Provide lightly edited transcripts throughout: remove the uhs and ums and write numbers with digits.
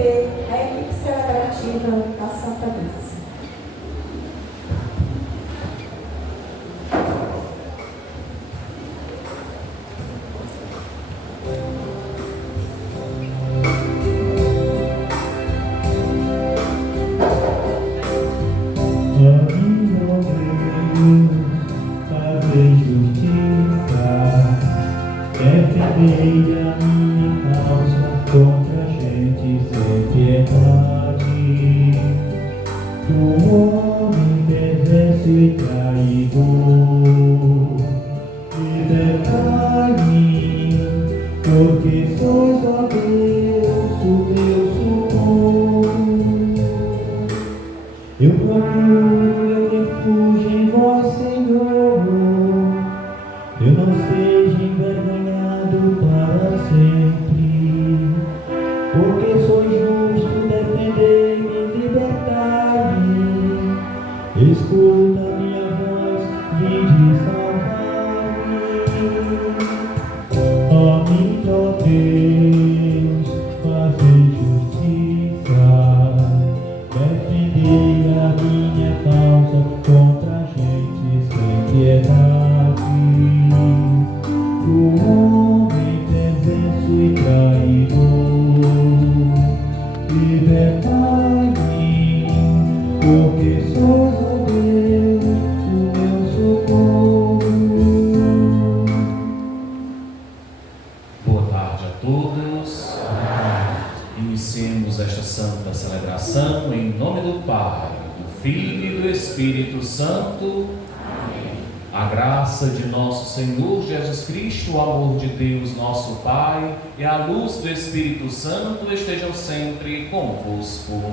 receber a equipe celebrativa da Santa Missa. Defendei a minha causa contra a gente sem piedade. Do homem perverso e traidor, libertai-me, porque sois, ó Deus, o meu socorro. Eu procuro refúgio em vós, Senhor. Eu não seja envergonhado para sempre, porque sois justo, defendei-me, libertai-me. Escuta minha voz, vinde salvar-me. Ó meu Deus, fazei justiça, defendei a minha causa contra a gente sem piedade. O homem perverso e traidor, libertai-me, porque sois, ó Deus, o meu socorro. Boa tarde a todos. Iniciemos esta santa celebração em nome do Pai, do Filho e do Espírito Santo. A graça de nosso Senhor Jesus Cristo, o amor de Deus nosso Pai e a luz do Espírito Santo estejam sempre convosco.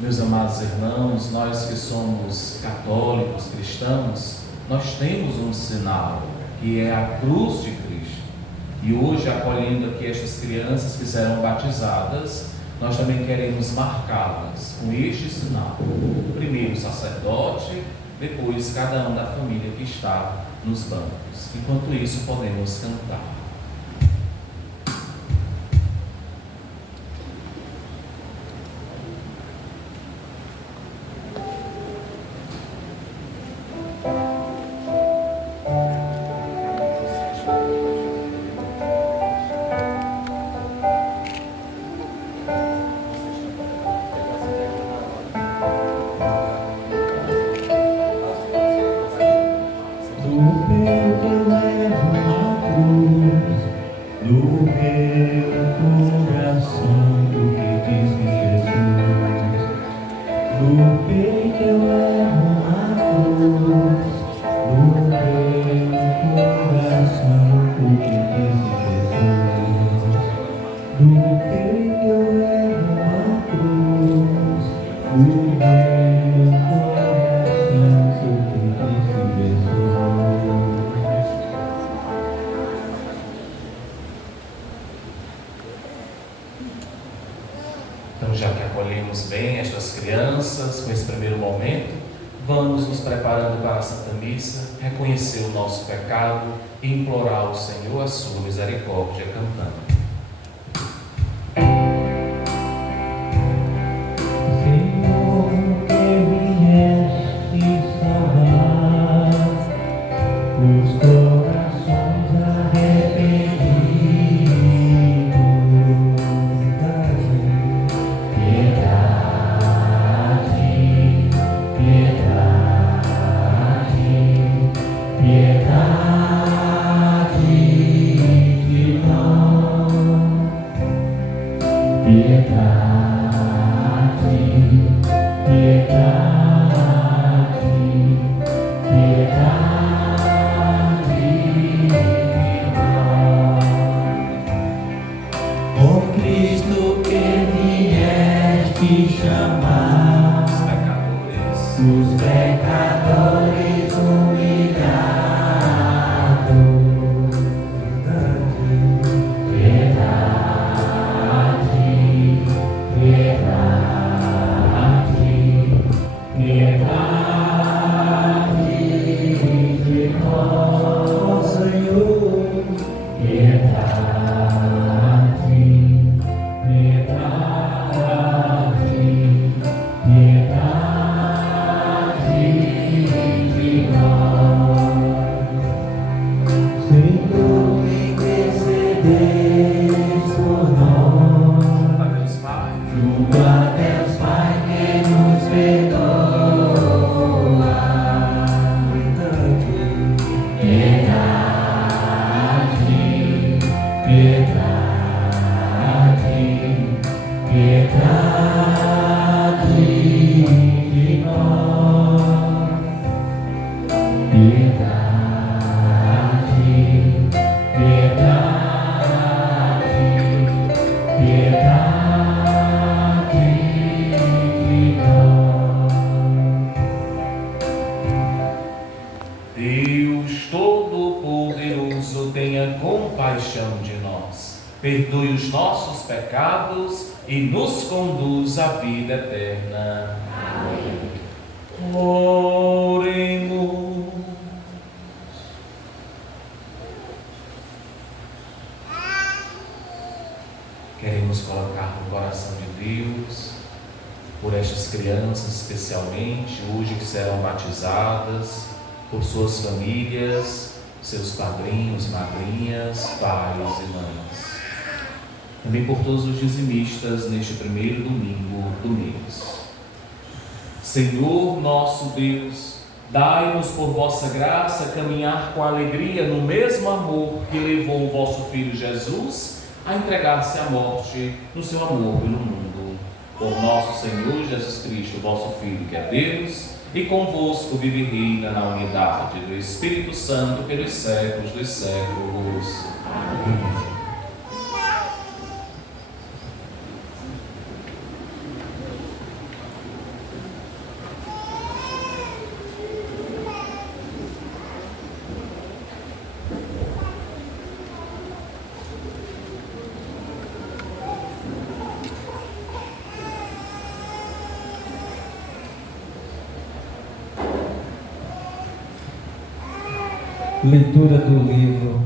Meus amados irmãos, nós que somos católicos, cristãos, nós temos um sinal, que é a cruz de Cristo. E hoje, acolhendo aqui estas crianças que serão batizadas, nós também queremos marcá-las com este sinal. Primeiro o sacerdote, depois cada um da família que está nos bancos. Enquanto isso, podemos cantar. Então, já que acolhemos bem estas crianças, com esse primeiro momento, vamos nos preparando para a Santa Missa, reconhecer o nosso pecado e implorar ao Senhor a sua misericórdia, cantando. Piedade de nós. Deus Todo-Poderoso, tenha compaixão de nós, perdoe os nossos pecados e nos conduz à vida eterna. Amém. Oremos. Queremos colocar no coração de Deus por estas crianças, especialmente hoje que serão batizadas, por suas famílias, seus padrinhos, madrinhas, pais e mães. Também por todos os dizimistas neste primeiro domingo do mês. Senhor nosso Deus, dai-nos por vossa graça caminhar com alegria no mesmo amor que levou o vosso Filho Jesus a entregar-se à morte no seu amor pelo mundo. Por nosso Senhor Jesus Cristo, vosso Filho, que é Deus, e convosco vive e reina na unidade do Espírito Santo pelos séculos dos séculos. Amém. Leitura do livro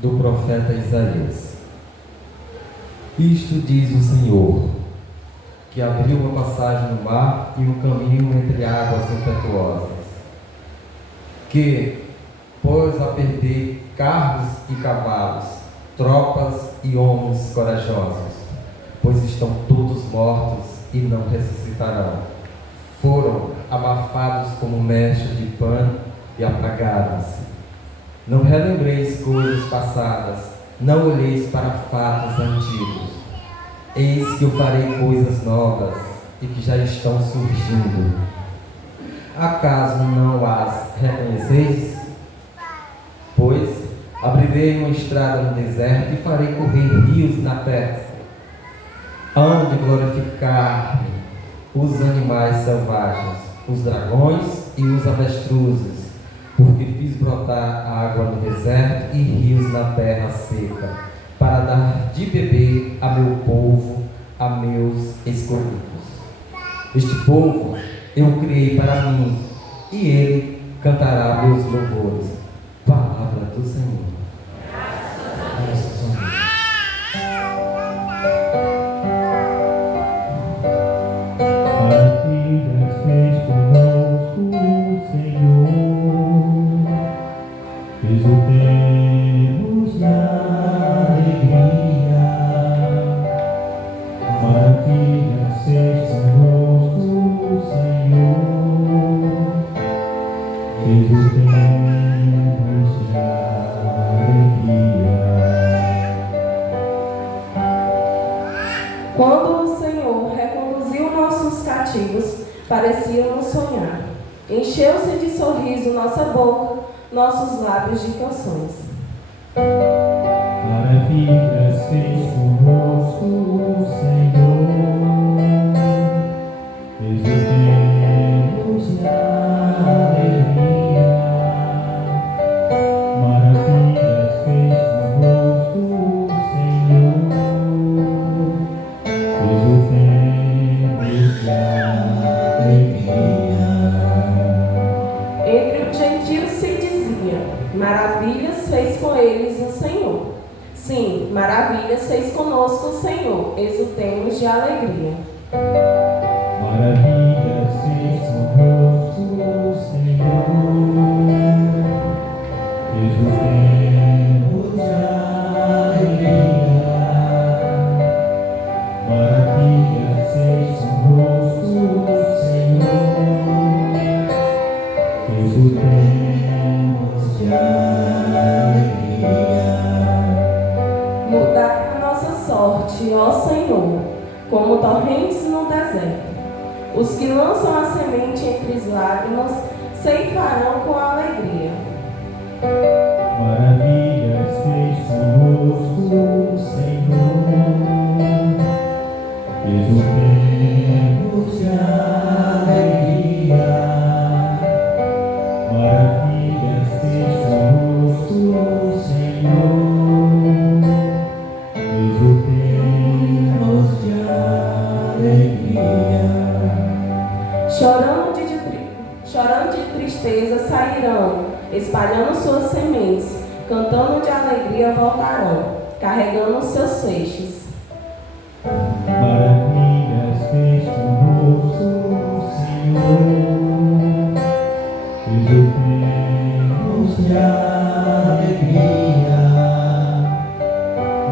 do profeta Isaías. Isto diz o Senhor, que abriu uma passagem no mar e um caminho entre águas impetuosas, que pôs a perder carros e cavalos, tropas e homens corajosos, pois estão todos mortos e não ressuscitarão. Foram abafados como mechas de pano e apagaram-se. Não relembreis coisas passadas, não olheis para fatos antigos. Eis que eu farei coisas novas e que já estão surgindo. Acaso não as reconheceis? Pois abrirei uma estrada no deserto e farei correr rios na terra. Hão de glorificar-me os animais selvagens, os dragões e os avestruzes, porque fiz brotar água no deserto e rios na terra seca, para dar de beber a meu povo, a meus escolhidos. Este povo eu criei para mim, e ele cantará meus louvores. Palavra do Senhor. Graças a Deus. Maravilhas fez conosco o Senhor, exultemos na alegria. Maravilhas fez conosco o Senhor, exultemos na alegria. Quando o Senhor reconduziu nossos cativos, parecíamos sonhar. Encheu-se de sorriso nossa boca, nossos lábios de canções. Maravilhas fez conosco o Senhor, exultemos na alegria. Maravilhas fez conosco o Senhor, exultemos na alegria. Entre os gentios se dizia: maravilhas fez com eles o Senhor. Sim, maravilhas fez conosco o Senhor. Exultemos de alegria. Maravilhas fez conosco o Senhor, exultemos na alegria. Maravilhas fez conosco o Senhor, exultemos na alegria. Mudai a nossa sorte, ó Senhor, como torrentes no deserto. Os que lançam a semente entre as lágrimas ceifarão com alegria. virão, espalhando suas sementes, cantando de alegria voltarão, carregando seus feixes. Maravilhas fez conosco o Senhor, exultemos de alegria.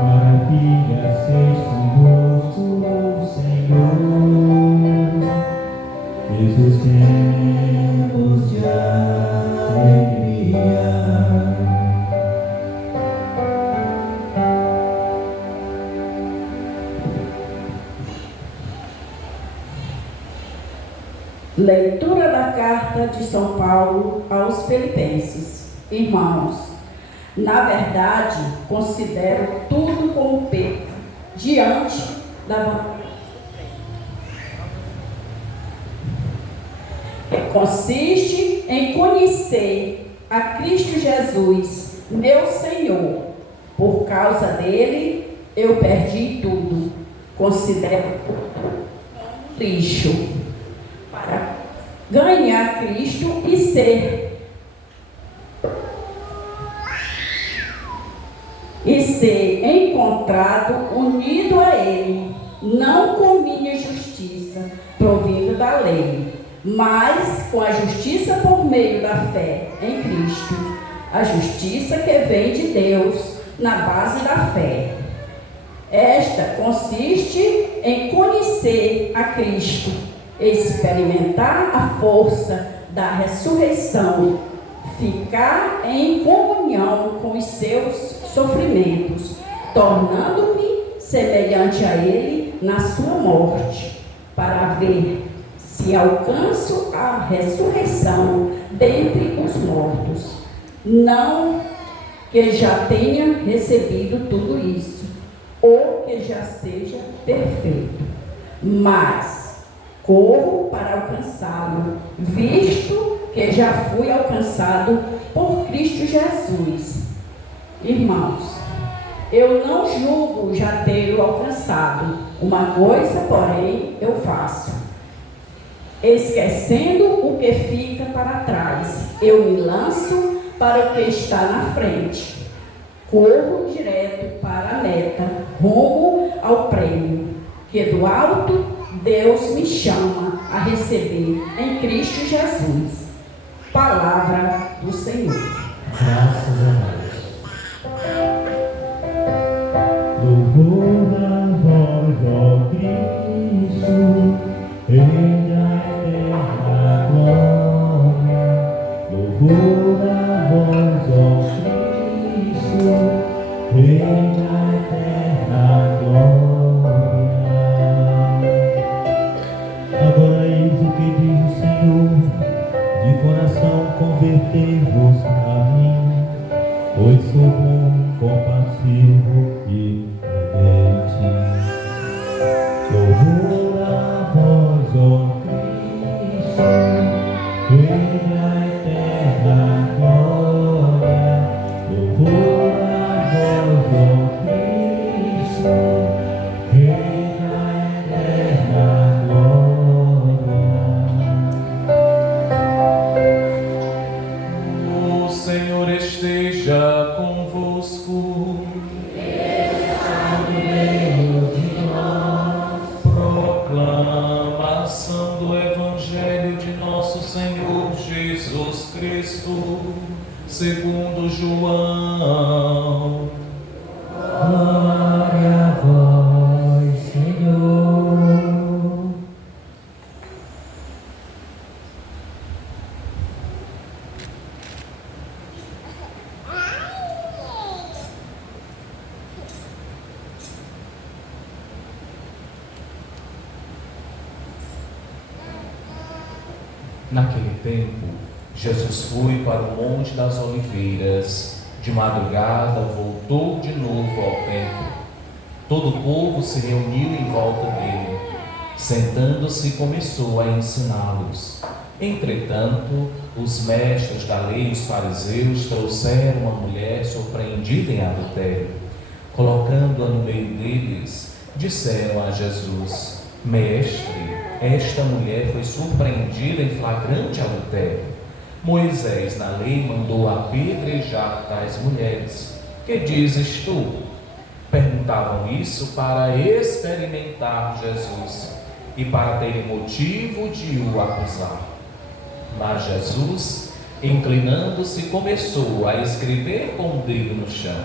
Maravilhas fez conosco o Senhor, exultemos de alegria. Leitura da carta de São Paulo aos Filipenses. Irmãos, na verdade, considero tudo como perda diante da consiste em conhecer a Cristo Jesus, meu Senhor. Por causa dele, eu perdi tudo. Considero lixo para ganhar Cristo e ser encontrado unido a Ele, não com minha justiça, provinda da lei, mas com a justiça por meio da fé em Cristo, a justiça que vem de Deus na base da fé. Esta consiste em conhecer a Cristo, experimentar a força da ressurreição, ficar em comunhão com os seus sofrimentos, tornando-me semelhante a Ele na sua morte, para ver se alcanço a ressurreição dentre os mortos. Não que já tenha recebido tudo isso, ou que já seja perfeito, mas corro para alcançá-lo, visto que já fui alcançado por Cristo Jesus. Irmãos, eu não julgo já tê-lo alcançado. Uma coisa, porém, eu faço. Esquecendo o que fica para trás, eu me lanço para o que está na frente. Corro direto para a meta, rumo ao prêmio, que do alto Deus me chama a receber em Cristo Jesus. Palavra do Senhor. Graças a Deus. Louvor a vós, ó Cristo, Rei da eterna glória. Louvor a vós, ó Cristo, Rei da eterna glória. Agora eis o que diz o Senhor: de coração convertei-vos a mim, pois sou bom, compassivo e clemente. Louvor a vós, ó Cristo, Rei da eterna glória. Louvor a vós, ó Cristo, Rei da eterna glória. O Senhor esteja convosco. Proclamação do Evangelho de nosso Senhor Jesus Cristo, segundo João. Glória a vós, Senhor. Naquele tempo, Jesus foi para o Monte das Oliveiras. De madrugada, voltou de novo ao templo. Todo o povo se reuniu em volta dele. Sentando-se, começou a ensiná-los. Entretanto, os mestres da lei e os fariseus trouxeram uma mulher surpreendida em adultério. Colocando-a no meio deles, disseram a Jesus: Mestre, esta mulher foi surpreendida em flagrante adultério. Moisés, na lei, mandou apedrejar tais mulheres. Que dizes tu? Perguntavam isso para experimentar Jesus e para terem motivo de o acusar. Mas Jesus, inclinando-se, começou a escrever com o dedo no chão.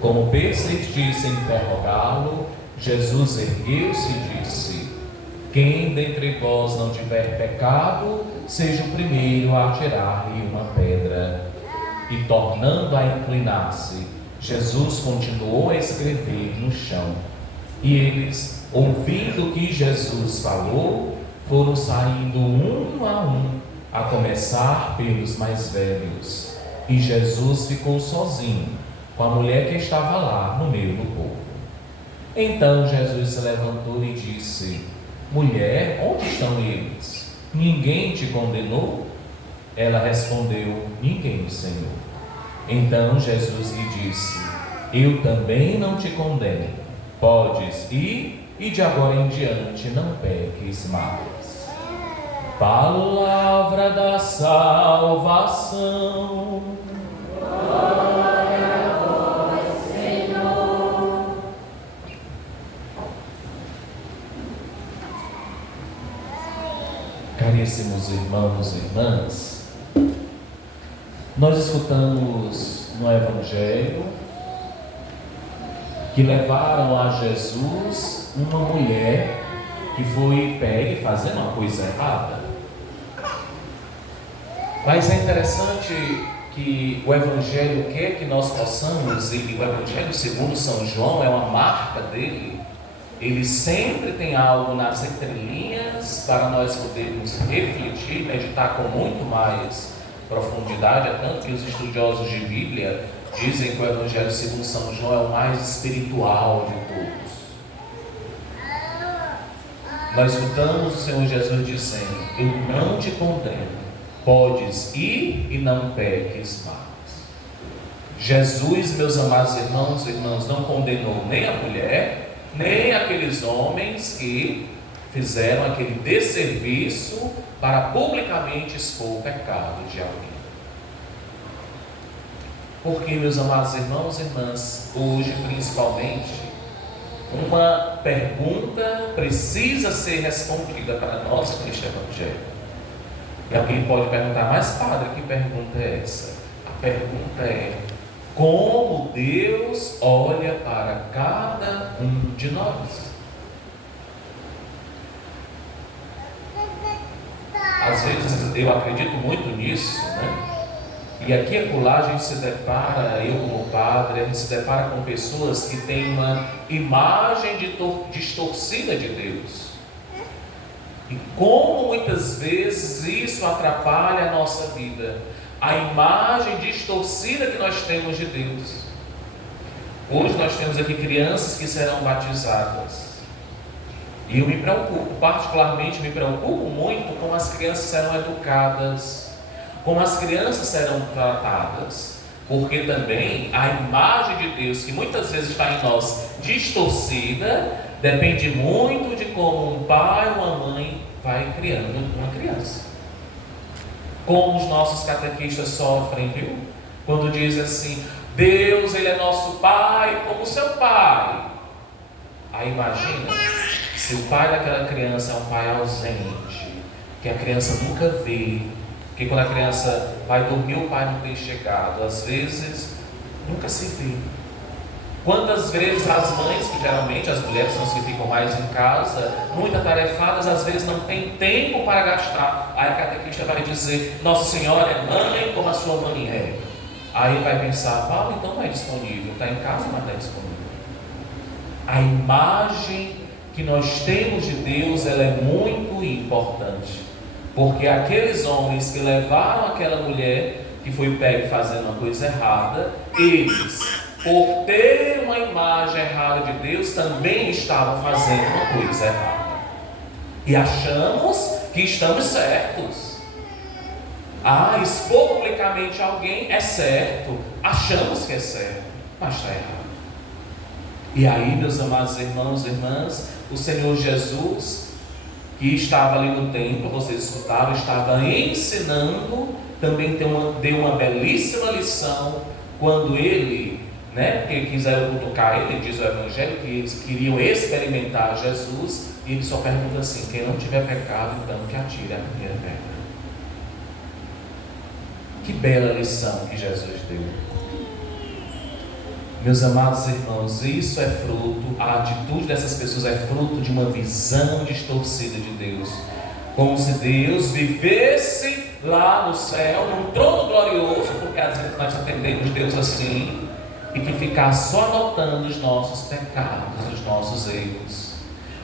Como persistisse em interrogá-lo, Jesus ergueu-se e disse: quem dentre vós não tiver pecado, seja o primeiro a atirar-lhe uma pedra. E tornando a inclinar-se, Jesus continuou a escrever no chão. E eles, ouvindo o que Jesus falou, foram saindo um, a começar pelos mais velhos. E Jesus ficou sozinho, com a mulher que estava lá no meio do povo. Então Jesus se levantou e disse: mulher, onde estão eles? Ninguém te condenou? Ela respondeu: ninguém, Senhor. Então Jesus lhe disse: eu também não te condeno. Podes ir e de agora em diante não peques mais. Palavra da salvação. Glória a vós, Senhor. Caríssimos irmãos e irmãs, nós escutamos no Evangelho que levaram a Jesus uma mulher que foi pega fazendo uma coisa errada. Mas é interessante que o Evangelho quer que nós possamos, e o Evangelho segundo São João é uma marca dele, ele sempre tem algo nas entrelinhas para nós podermos refletir, meditar com muito mais profundidade, é tanto que os estudiosos de Bíblia dizem que o Evangelho segundo São João é o mais espiritual de todos. Nós escutamos o Senhor Jesus dizendo: eu não te condeno, podes ir e não peques mais. Jesus, meus amados irmãos e irmãs, não condenou nem a mulher, nem aqueles homens que fizeram aquele desserviço para publicamente expor o pecado de alguém. Porque, meus amados irmãos e irmãs, hoje principalmente, uma pergunta precisa ser respondida para nós neste Evangelho. E alguém pode perguntar: mas padre, que pergunta é essa? A pergunta é: como Deus olha para cada um de nós? Às vezes eu acredito muito nisso, né? E aqui e acolá a gente se depara, eu como padre, a gente se depara com pessoas que têm uma imagem distorcida de Deus. E como muitas vezes isso atrapalha a nossa vida, a imagem distorcida que nós temos de Deus. Hoje nós temos aqui crianças que serão batizadas. E eu me preocupo, particularmente me preocupo muito como as crianças serão educadas, como as crianças serão tratadas, porque também a imagem de Deus, que muitas vezes está em nós distorcida, depende muito de como um pai ou uma mãe vai criando uma criança. Como os nossos catequistas sofrem, viu? Quando diz assim: Deus, Ele é nosso Pai como seu Pai. Aí imagina, se o pai daquela criança é um pai ausente, que a criança nunca vê, que quando a criança vai dormir o pai não tem chegado, às vezes nunca se vê. Quantas vezes as mães, que geralmente as mulheres são as que ficam mais em casa, muito atarefadas, às vezes não tem tempo para gastar. Aí a catequista vai dizer: Nossa Senhora é mãe como a sua mãe é. Aí vai pensar: Paulo, então não é disponível, está em casa, mas não é disponível. A imagem que nós temos de Deus, ela é muito importante, porque aqueles homens que levaram aquela mulher que foi pega fazendo uma coisa errada, eles, por ter uma imagem errada de Deus, também estavam fazendo uma coisa errada. E achamos que estamos certos. Expor publicamente alguém é certo, achamos que é certo, mas está errado. E aí, meus amados irmãos e irmãs, o Senhor Jesus que estava ali no templo, vocês escutaram, estava ensinando, também deu uma belíssima lição quando ele, porque quiseram cutucar ele, diz o Evangelho, que eles queriam experimentar Jesus, e ele só pergunta assim: quem não tiver pecado, então que atire a primeira pedra. Que bela lição que Jesus deu. Meus amados irmãos, isso é fruto, a atitude dessas pessoas é fruto de uma visão distorcida de Deus. Como se Deus vivesse lá no céu, num trono glorioso, porque às vezes nós atendemos Deus assim, e que ficasse só anotando os nossos pecados, os nossos erros.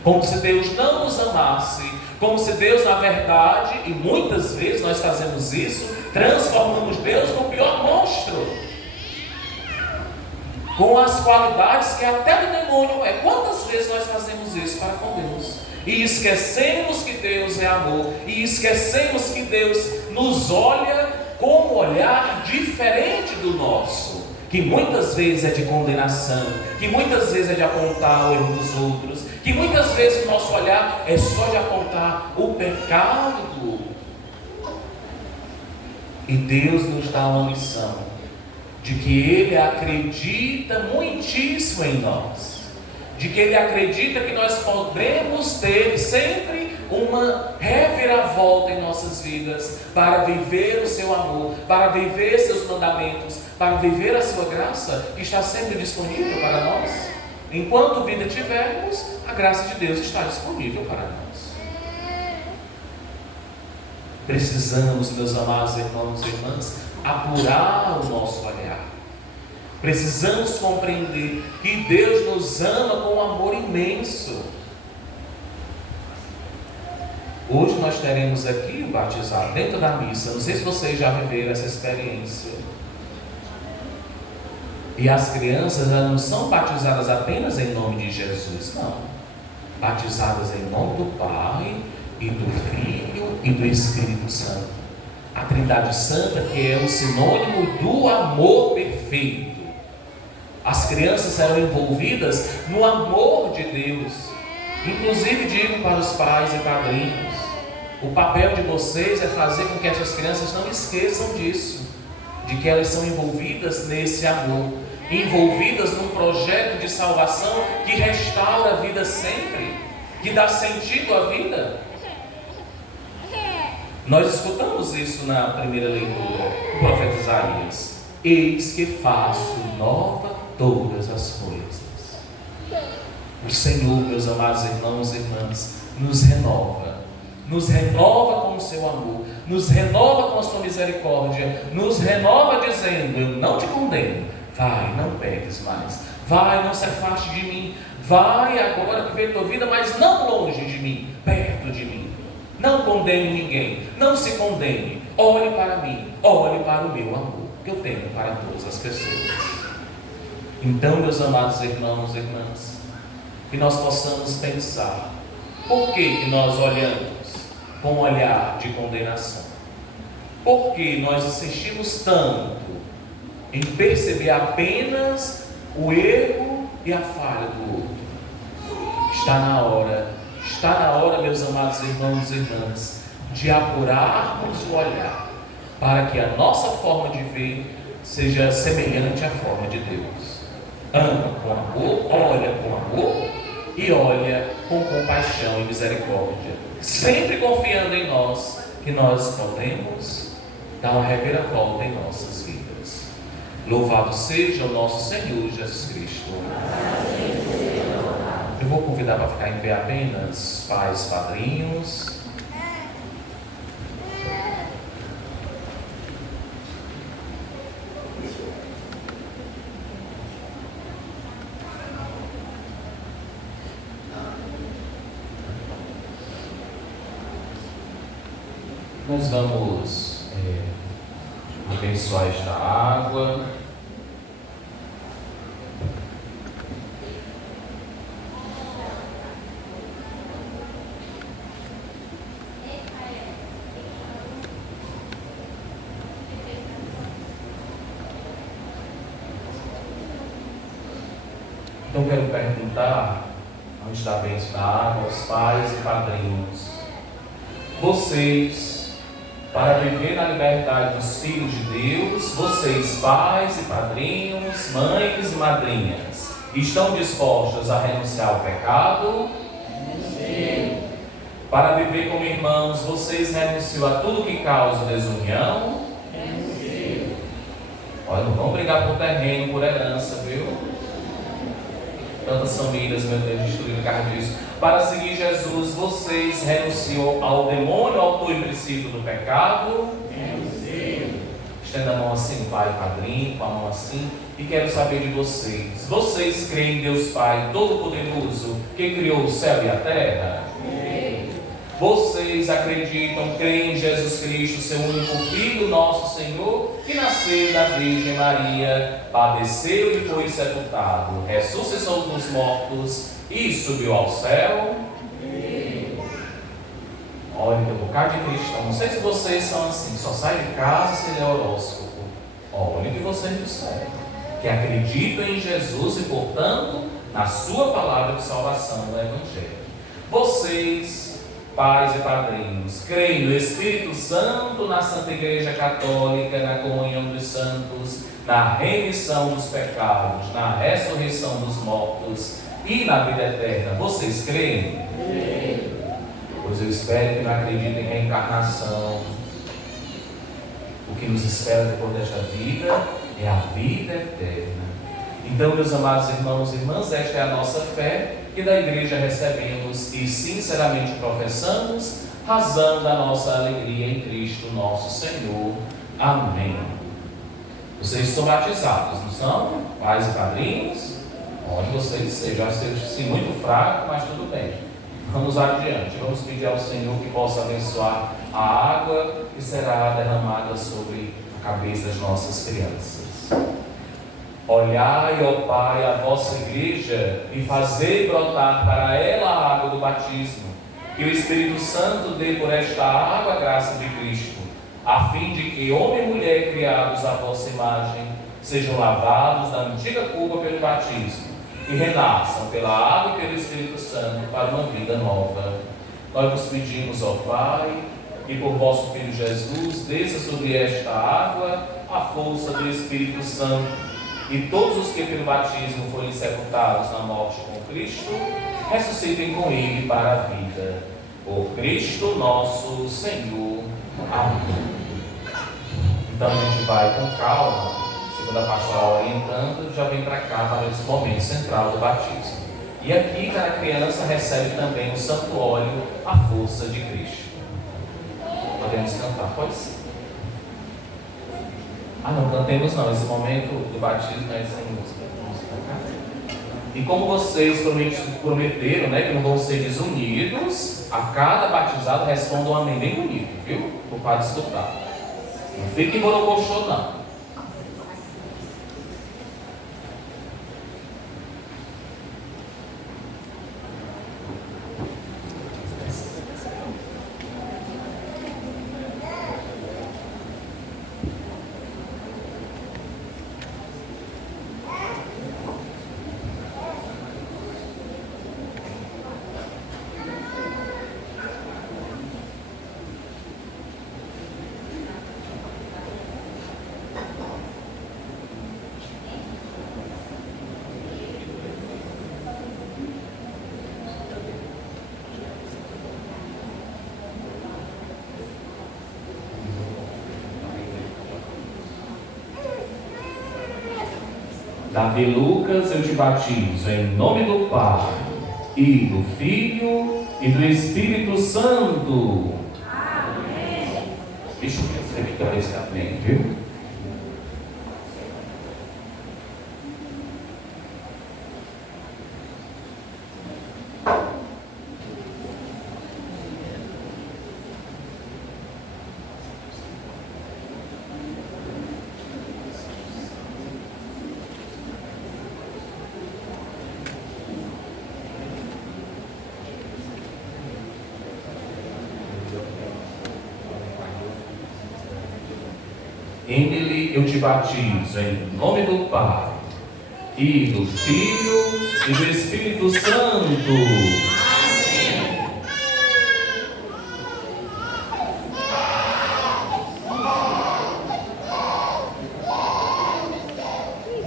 Como se Deus não nos amasse, como se Deus, na verdade, e muitas vezes nós fazemos isso, transformamos Deus no pior monstro, com as qualidades que até o demônio é. Quantas vezes nós fazemos isso para com Deus? E esquecemos que Deus é amor, e esquecemos que Deus nos olha com um olhar diferente do nosso, que muitas vezes é de condenação, que muitas vezes é de apontar o erro dos outros, que muitas vezes o nosso olhar é só de apontar o pecado do outro. E Deus nos dá uma lição de que Ele acredita muitíssimo em nós, de que Ele acredita que nós podemos ter sempre uma reviravolta em nossas vidas, para viver o seu amor, para viver seus mandamentos, para viver a sua graça, que está sempre disponível para nós. Enquanto vida tivermos, a graça de Deus está disponível para nós. Precisamos, meus amados irmãos e irmãs, apurar o nosso olhar. Precisamos compreender que Deus nos ama com um amor imenso. Hoje nós teremos aqui o batizado dentro da missa. Não sei se vocês já viveram essa experiência. E as crianças, elas não são batizadas apenas em nome de Jesus, não. Batizadas em nome do Pai e do Filho e do Espírito Santo. A Trindade Santa, que é o sinônimo do amor perfeito. As crianças serão envolvidas no amor de Deus. Inclusive digo para os pais e padrinhos, o papel de vocês é fazer com que essas crianças não esqueçam disso, de que elas são envolvidas nesse amor, envolvidas num projeto de salvação que restaura a vida sempre, que dá sentido à vida. Nós escutamos isso na primeira leitura do profeta Isaías: eis que faço nova todas as coisas. O Senhor, meus amados irmãos e irmãs, nos renova com o seu amor, nos renova com a sua misericórdia, nos renova dizendo: eu não te condeno, vai, não peques mais, vai, não se afaste de mim, vai agora que veio a tua vida, mas não longe de mim, perto de mim. Não condene ninguém, não se condene, olhe para mim, olhe para o meu amor, que eu tenho para todas as pessoas. Então, meus amados irmãos e irmãs, que nós possamos pensar, por que nós olhamos com um olhar de condenação? Por que nós insistimos tanto em perceber apenas o erro e a falha do outro? Está na hora, meus amados irmãos e irmãs, de apurarmos o olhar, para que a nossa forma de ver seja semelhante à forma de Deus. Ama com amor, olha com amor e olha com compaixão e misericórdia, sempre confiando em nós, que nós podemos dar uma reviravolta em nossas vidas. Louvado seja o nosso Senhor Jesus Cristo. Eu vou convidar para ficar em pé apenas pais, padrinhos. Nós vamos abençoar esta água. Então quero perguntar, antes da bênção da água, aos pais e padrinhos: vocês, para viver na liberdade dos filhos de Deus, vocês, pais e padrinhos, mães e madrinhas, estão dispostos a renunciar ao pecado? Sim. Para viver como irmãos, vocês renunciam a tudo que causa desunião? Sim. Olha, não vão brigar por terreno, por herança, viu? Tantas famílias, meu Deus, destruídas por causa disso. Para seguir Jesus, vocês renunciam ao demônio, autor e princípio do pecado? Sim. Estenda a mão assim, pai, padrinho, com a mão assim. E quero saber de vocês. Vocês creem em Deus Pai Todo-Poderoso, que criou o céu e a terra? Sim. Vocês acreditam, creem em Jesus Cristo, seu único Filho, nosso Senhor, que nasceu da Virgem Maria, padeceu e foi sepultado, ressuscitou dos mortos e subiu ao céu? Sim. Olha, tem um bocado de cristão. Não sei se vocês são assim, só sai de casa se ele é horóscopo. Olha o que vocês disseram. Que acreditam em Jesus e, portanto, na sua palavra de salvação, no Evangelho. Vocês, pais e padrinhos, creem no Espírito Santo, na Santa Igreja Católica, na comunhão dos santos, na remissão dos pecados, na ressurreição dos mortos e na vida eterna. Vocês creem? Sim. Pois eu espero que não acreditem em reencarnação. O que nos espera depois desta vida é a vida eterna. Então, meus amados irmãos e irmãs, esta é a nossa fé que da igreja recebemos e sinceramente professamos, razão da nossa alegria em Cristo nosso Senhor. Amém. Vocês são batizados, não são? Pais e padrinhos? Onde vocês sejam, assim, muito fraco, mas tudo bem. Vamos adiante, vamos pedir ao Senhor que possa abençoar a água que será derramada sobre a cabeça das nossas crianças. Olhai, ó Pai, a vossa igreja e fazei brotar para ela a água do batismo, que o Espírito Santo dê por esta água a graça de Cristo, a fim de que homem e mulher criados à vossa imagem sejam lavados da antiga culpa pelo batismo e renasçam pela água e pelo Espírito Santo para uma vida nova. Nós vos pedimos, ó Pai, que por vosso Filho Jesus desça sobre esta água a força do Espírito Santo, e todos os que pelo batismo forem sepultados na morte com Cristo, ressuscitem com Ele para a vida. Por Cristo nosso Senhor. Amém. Então a gente vai com calma, segundo a pastoral orientando, já vem para cá para esse momento central do batismo. E aqui cada criança recebe também o santo óleo, a força de Cristo. Podemos cantar, pode ser. Ah, não cantemos não, esse momento do batismo é sem música. E como vocês prometeram, né, que não vão ser desunidos, a cada batizado responda um amém bem bonito, viu? Para o padre escutar. Não fique borocochô não. Davi Lucas, eu te batizo em nome do Pai, e do Filho, e do Espírito Santo. Amém. Deixa eu escrever para esse amém, viu? Emily, eu te batizo em nome do Pai, e do Filho, e do Espírito Santo. Amém.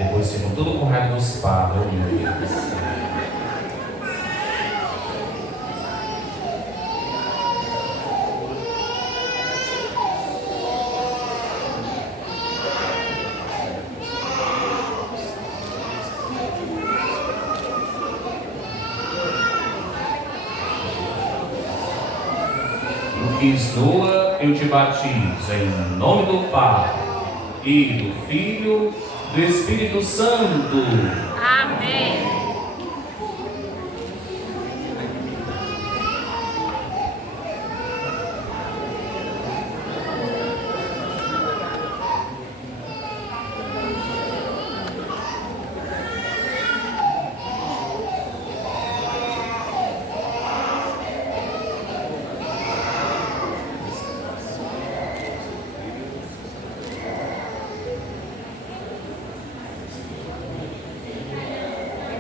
Depois ficam tudo com raiva dos padres. Oh, meu Deus. Isnoa, eu te batizo em nome do Pai, e do Filho, do Espírito Santo. Amém.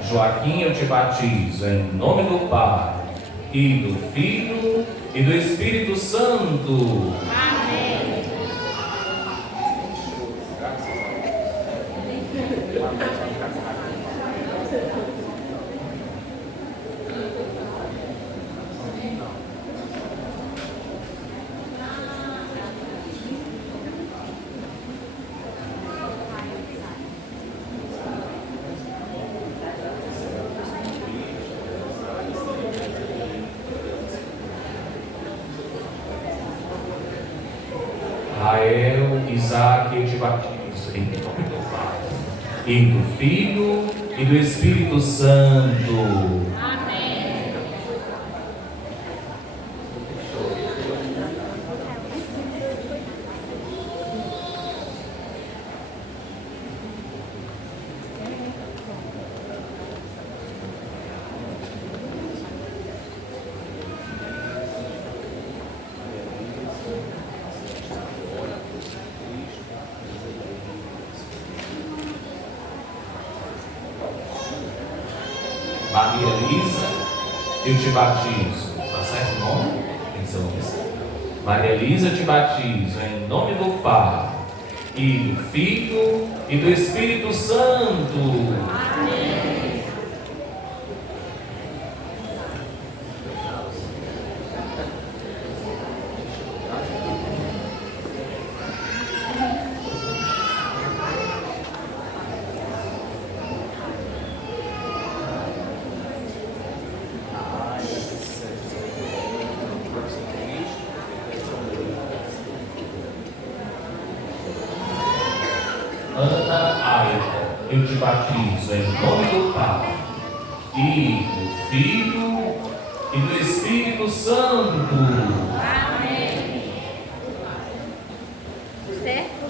Joaquim, eu te batizo em nome do Pai, e do Filho, e do Espírito Santo. Amém. Rael, Isaac, eu te batizo em nome do Pai, e do Filho, e do Espírito Santo. Amém. Maria Elisa, eu te batizo. Tá certo o nome? Tem que ser o nome. Maria Elisa, eu te batizo em nome do Pai, e do Filho, e do Espírito Santo. Amém. Ana Aida, eu te batizo em nome do Pai, e do Filho, e do Espírito Santo. Amém. Certo?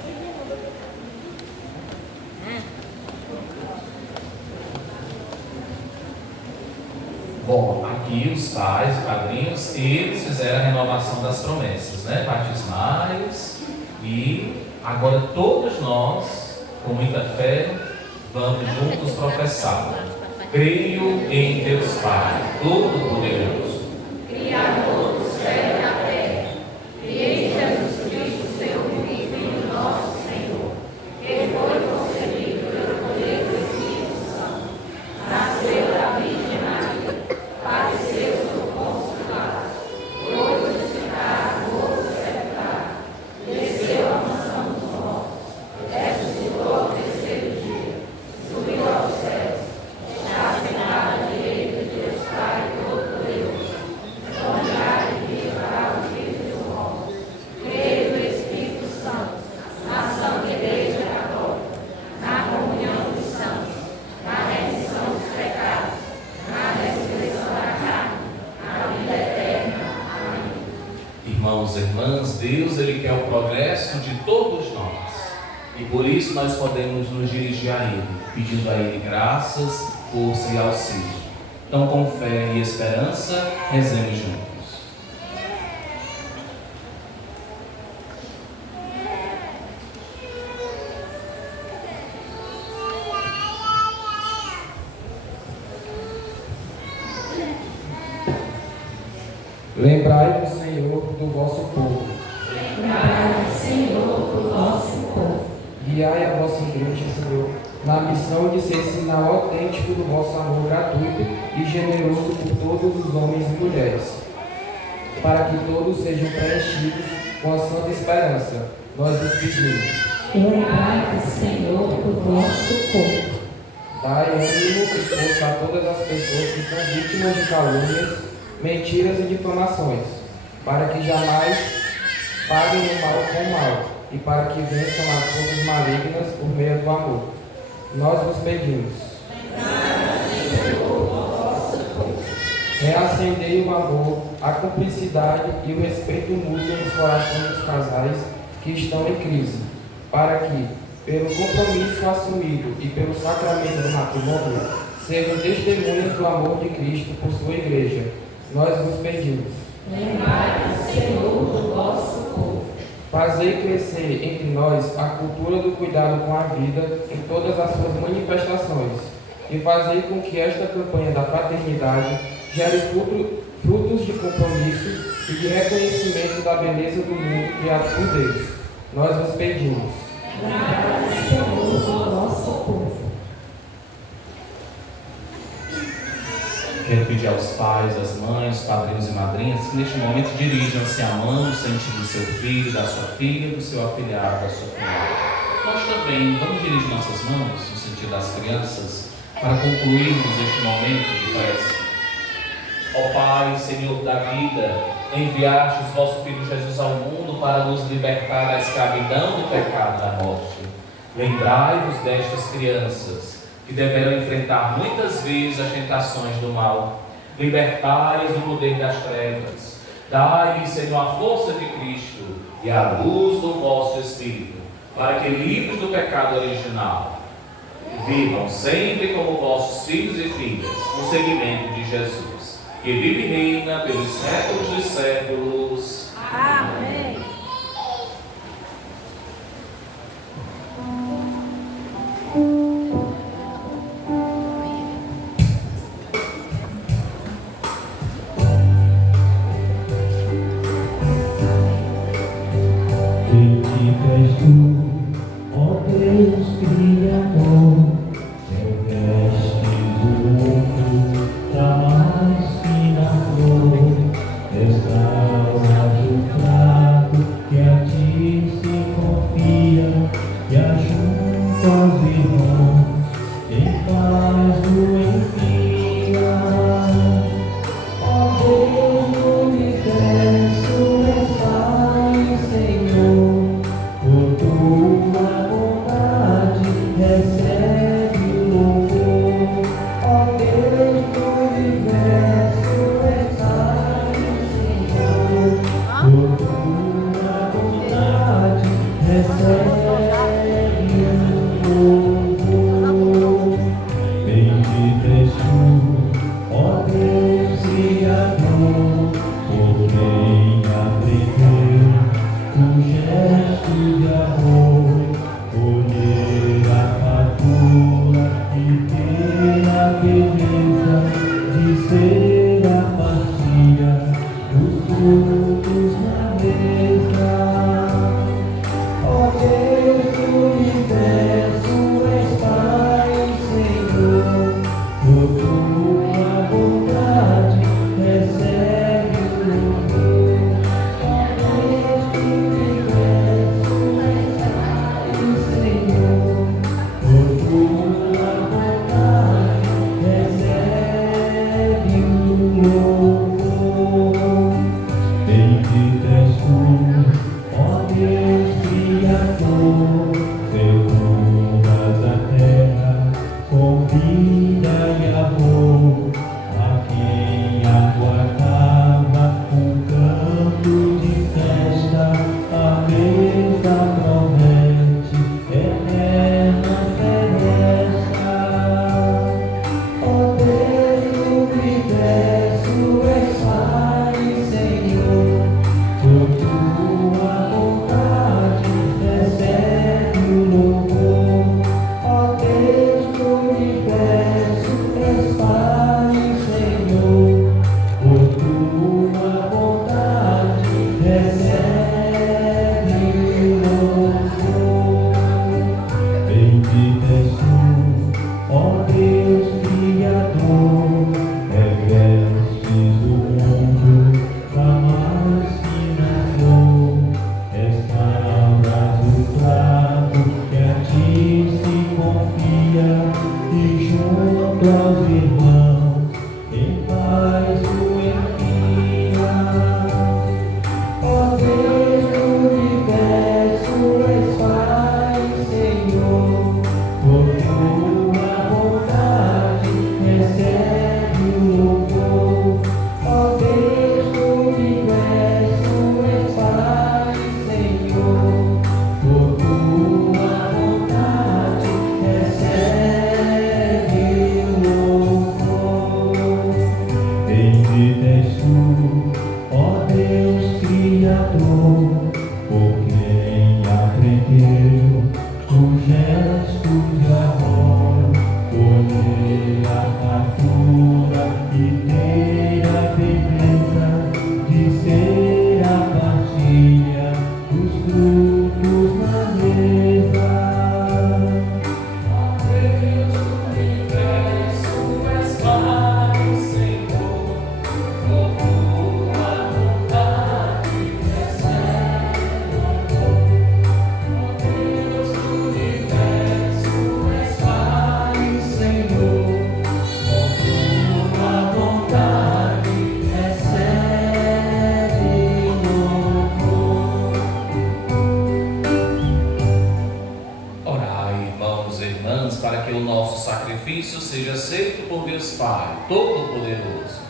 Bom, aqui os pais, os padrinhos, eles fizeram a renovação das promessas, né? Batismais, e agora todos nós, com muita fé, vamos juntos professar. Creio em Deus Pai, Todo-Poderoso, Criador do céu e da terra, e em Jesus Cristo, seu único Filho, nosso Senhor, que foi concebido pelo poder do Espírito Santo, nasceu da Virgem Maria, padeceu sob Pôncio Pilatos, foi crucificado, morto e sepultado, desceu à mansão dos mortos, ressuscitou ao terceiro dia, subiu aos céus, está sentado à direita de Deus Pai Todo-Poderoso, onde há de julgar os vivos e os mortos. Creio no Espírito Santo, na Santa Igreja Católica, na comunhão dos santos, na remissão dos pecados, na ressurreição da carne, na vida eterna. Amém. Irmãos e irmãs, Deus ele quer o progresso de todos nós. E por isso nós podemos nos dirigir a Ele, pedindo a Ele graças, força e auxílio. Então, com fé e esperança, rezemos juntos. Lembrai-vos, Senhor, do vosso povo, Lembrai, Senhor, do nosso povo, e Guiai a vossa igreja, Senhor, na missão de ser sinal autêntico do vosso amor gratuito e generoso por todos os homens e mulheres, para que todos sejam preenchidos com a santa esperança. Nós vos pedimos. Lembrai, Senhor, do vosso povo. Dai ânimo e força a todas as pessoas que são vítimas de calúnias, mentiras e difamações, para que jamais paguem o mal com o mal e para que vençam as forças malignas por meio do amor. Nós vos pedimos. Reacendei o amor, a cumplicidade e o respeito mútuo nos corações dos casais que estão em crise, para que, pelo compromisso assumido e pelo sacramento do matrimônio, sejam testemunhas do amor de Cristo por sua igreja. Nós vos pedimos. Lembrai, Senhor, do vosso povo. Fazei crescer entre nós a cultura do cuidado com a vida em todas as suas manifestações e fazei com que esta campanha da fraternidade gere frutos de compromisso e de reconhecimento da beleza do mundo criado por Deus. Nós vos pedimos. Lembrai, Senhor, do vosso povo. Quero pedir aos pais, às mães, padrinhos e madrinhas que neste momento dirijam-se a mão no sentido do seu filho, da sua filha, do seu afilhado, da sua filha. Nós também vamos dirigir nossas mãos no sentido das crianças para concluirmos este momento de prece. Ó Pai, Senhor da vida, enviastes vosso Filho Jesus ao mundo para nos libertar da escravidão do pecado e da morte. Lembrai-vos destas crianças que deverão enfrentar muitas vezes as tentações do mal. Libertai-as do poder das trevas. Dai-lhes, Senhor, a força de Cristo e a luz do vosso Espírito, para que, livres do pecado original, vivam sempre como vossos filhos e filhas, no seguimento de Jesus, que vive e reina pelos séculos dos séculos. Amém. Deus do universo. Bendita és tu, ó Deus Criador, revestes o mundo da mais fina flor, restauras o trato que a ti se confia, e junto aos irmãos em paz o envia. Ó Deus do universo, és Pai, Senhor, por tua bondade recebe o louvor. Ó Deus do universo, és Pai, Senhor, por tua bondade recebe o louvor. Bendita és tu, ó Deus Criador, por quem aprendeu os gestos de amor, colher a fartura e ter a beleza de ser a partilha dos frutos na mesa. Ó Deus do universo, és Pai, Senhor, por tua vontade recebe. Ó Deus do universo, és Pai, Senhor, por tua vontade recebe louvor. Orai, irmãos e irmãs, para que o nosso sacrifício seja aceito por Deus Pai Todo-Poderoso.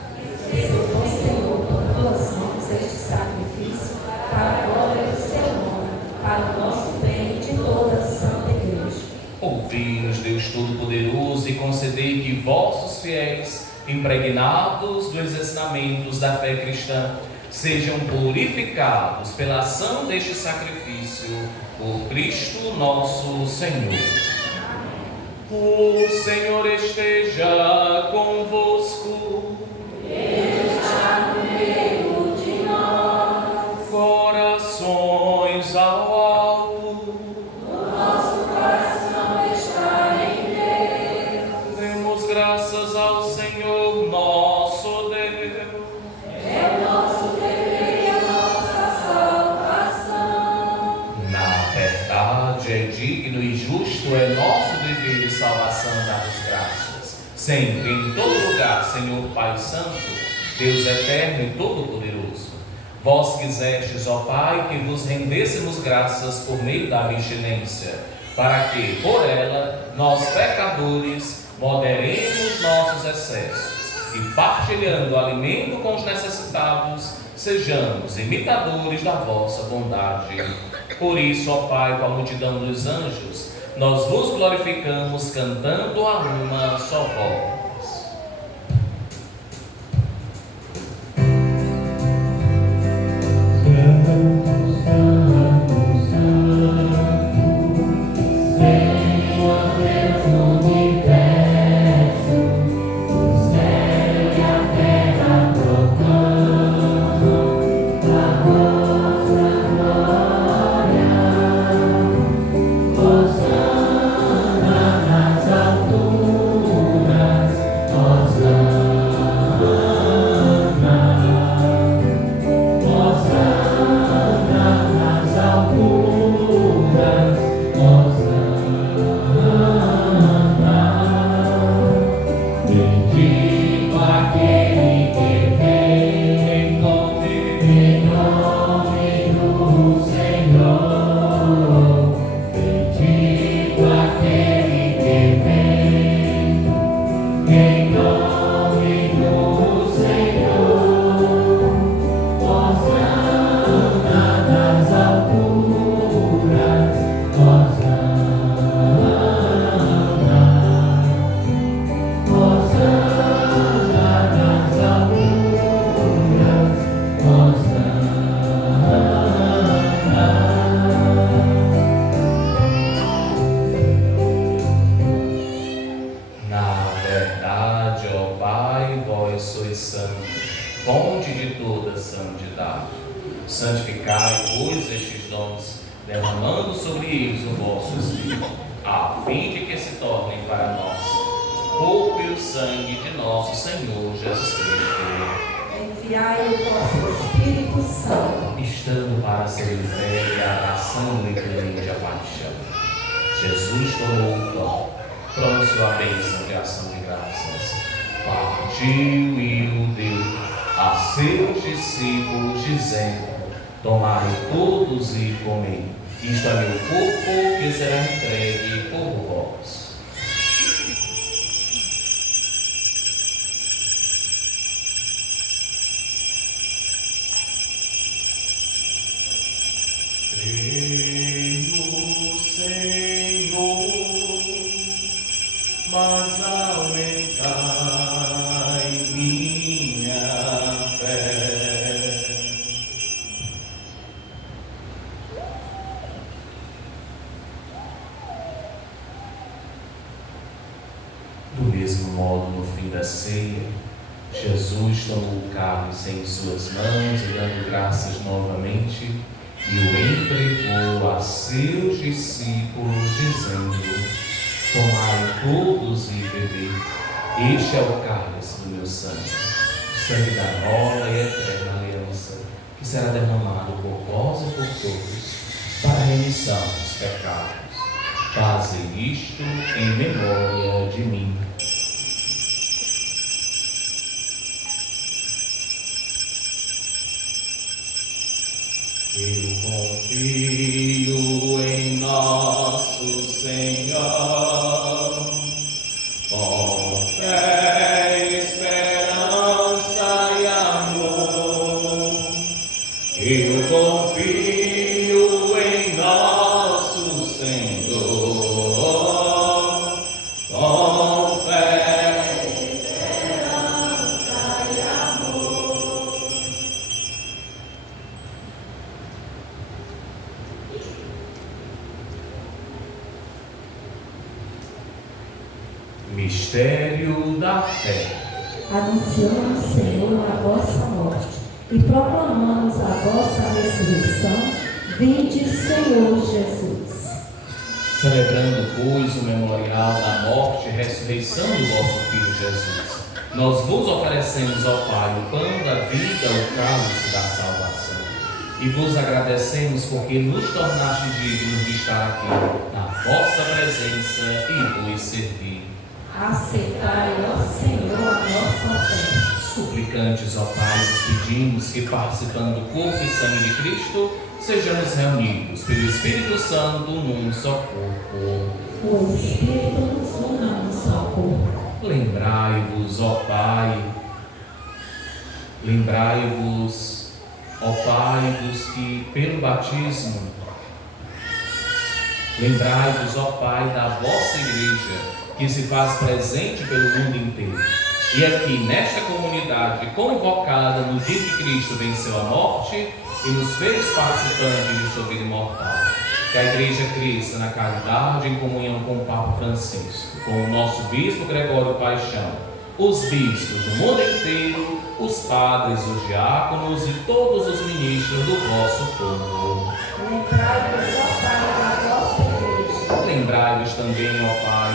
Receba, ó Senhor, por tuas mãos este sacrifício, para a glória do seu nome, para o nosso bem e de toda a Santa Igreja. Ouvi-nos, Deus Todo-Poderoso, e concedei que vossos fiéis, impregnados dos ensinamentos da fé cristã, sejam purificados pela ação deste sacrifício, por Cristo nosso Senhor. O Senhor esteja convosco. Corações ao alto. Demos graças ao Senhor nosso Deus. Na verdade, é digno e justo, é nosso dever de salvação dar-vos graças. Sempre, em todo lugar, Senhor Pai Santo, Deus eterno e todo-poderoso. Vós quisestes, ó Pai, que vos rendêssemos graças por meio da abstinência, para que, por ela, nós pecadores, moderemos nossos excessos e, partilhando o alimento com os necessitados, sejamos imitadores da vossa bondade. Por isso, ó Pai, com a multidão dos anjos, nós vos glorificamos cantando a uma só voz. Santificai, pois, estes dons, derramando sobre eles o vosso Espírito. Ave a fim de que se tornem para nós o corpo e o sangue de nosso Senhor Jesus Cristo. Enviai o vosso Espírito Santo, Estando para ser entregue à ação lecamente a paixão, Jesus tomou o pão, pronunció a bênção de ação de graças, partiu e o deu a seus discípulos, dizendo: tomai todos e comei, isto é meu corpo que será entregue por vós. Creio, Senhor, mas aumentai minha fé. Do mesmo modo, no fim da ceia, Jesus tomou o cálice em suas mãos e, dando graças novamente, e o entregou a seus discípulos, dizendo: tomai todos e bebei, este é o cálice do meu sangue, o sangue da nova e eterna aliança, que será derramado por vós e por todos, para a remissão dos pecados. Fazei isto em memória de mim. Eu confio em nosso Senhor, com fé, esperança e amor. Eu confio em nosso Senhor, com fé, esperança e amor. Mistério da fé. anunciamos, Senhor, a vossa morte e proclamamos a vossa ressurreição. Vinde, Senhor Jesus. Celebrando, pois, o memorial da morte e ressurreição do vosso Filho Jesus, nós vos oferecemos, ó Pai, o pão da vida, o cálice da salvação, e vos agradecemos porque nos tornaste dignos de estar aqui, na vossa presença, e vos servir. Aceitai, ó Senhor, a nossa fé. Suplicantes, ó Pai, vos pedimos que, participando do corpo e sangue de Cristo, sejamos reunidos pelo Espírito Santo num só corpo. O Espírito nos une num só corpo. Lembrai-vos, ó Pai, dos que pelo batismo, lembrai-vos, ó Pai, da vossa Igreja, que se faz presente pelo mundo inteiro. E aqui, nesta comunidade, convocada no dia que Cristo venceu a morte e nos fez participantes de sua vida imortal. Que a Igreja cresça na caridade em comunhão com o Papa Francisco, com o nosso Bispo Gregório Paixão, os bispos do mundo inteiro, os padres, os diáconos e todos os ministros do vosso povo. Lembrai-vos, ó Pai, da vossa Igreja. Lembrai-vos também, ó Pai,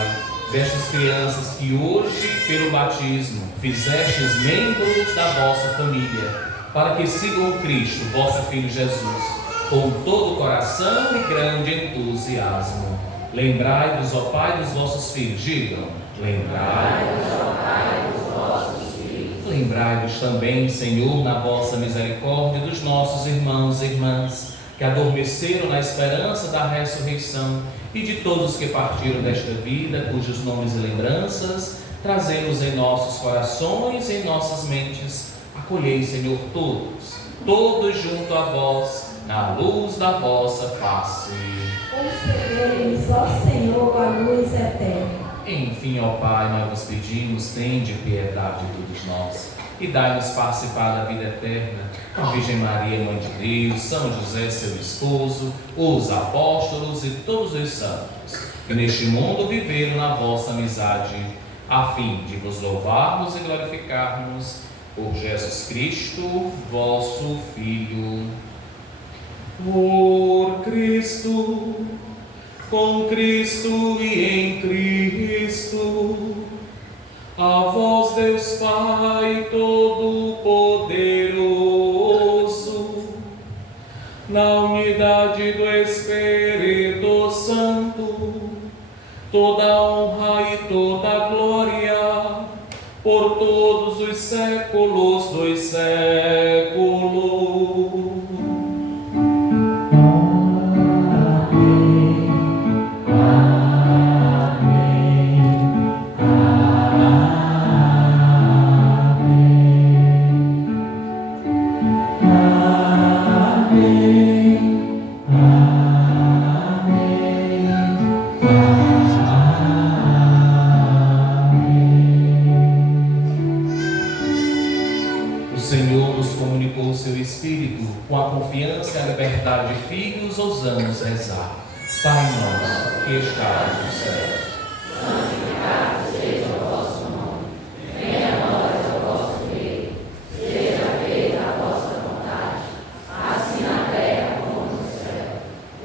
destas crianças que hoje, pelo batismo, fizestes membros da vossa família, para que sigam o Cristo, vosso Filho Jesus, com todo o coração e grande entusiasmo. Lembrai-vos, ó Pai, dos vossos filhos. Digam: lembrai-vos, ó Pai, dos vossos filhos. Lembrai-vos também, Senhor, na vossa misericórdia, dos nossos irmãos e irmãs, que adormeceram na esperança da ressurreição, e de todos que partiram desta vida, cujos nomes e lembranças trazemos em nossos corações e em nossas mentes. Acolhei, Senhor, todos junto a vós, na luz da vossa face. Concedei-nos, ó Senhor, a luz eterna. Enfim, ó Pai, nós vos pedimos, tende piedade de todos nós, e dai-nos participar da vida eterna, com a Virgem Maria, Mãe de Deus, São José, seu esposo, os apóstolos e todos os santos, que neste mundo viveram na vossa amizade, a fim de vos louvarmos e glorificarmos por Jesus Cristo, vosso Filho. Por Cristo, com Cristo e em Cristo. A vós, Deus Pai Todo-Poderoso, na unidade do Espírito Santo, toda honra e toda glória, por todos os séculos dos séculos. Com a confiança e a liberdade de filhos, ousamos rezar. Pai nosso, que estás no céu, santificado seja o vosso nome. Venha a nós o vosso reino. Seja feita a vossa vontade, assim na terra como no céu.